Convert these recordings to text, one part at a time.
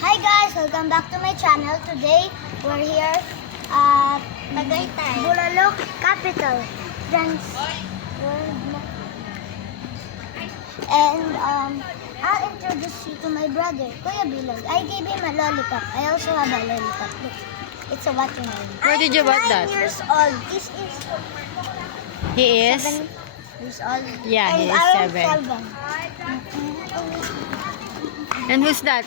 Hi guys, welcome back to my channel. Today we're here at Tagaytay, Bulalo Capital, friends. And I'll introduce you to my brother, Kuya Bilog. I gave him a lollipop. I also have a lollipop. Look, it's a watermelon. Where did you bought that? 9 years old. This is He is? 7 years old. Yeah, and he is I'm 7. And who's that?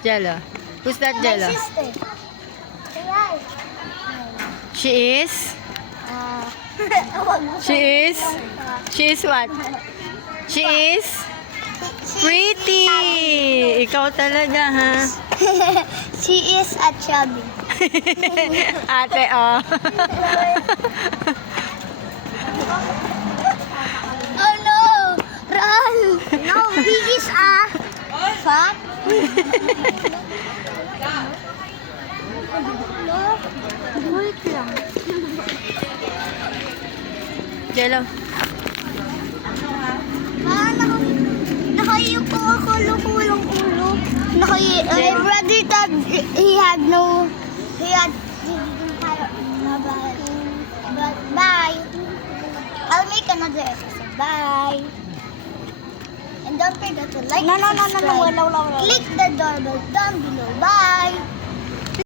Jello. Who's that My Jello? sister. Ayan. She is? Wag mo She is? She is what? She is? Pretty! Ikaw talaga, ha? She is a chubby. Ate, oh. Oh no! Run! No, he is a fat. Wait lang. Jello. Nakayupo ako, lukulong ulo. My brother thought he didn't have but bye. I'll make another episode. Bye. And don't forget to like, subscribe. Click the doorbell down below. Bye.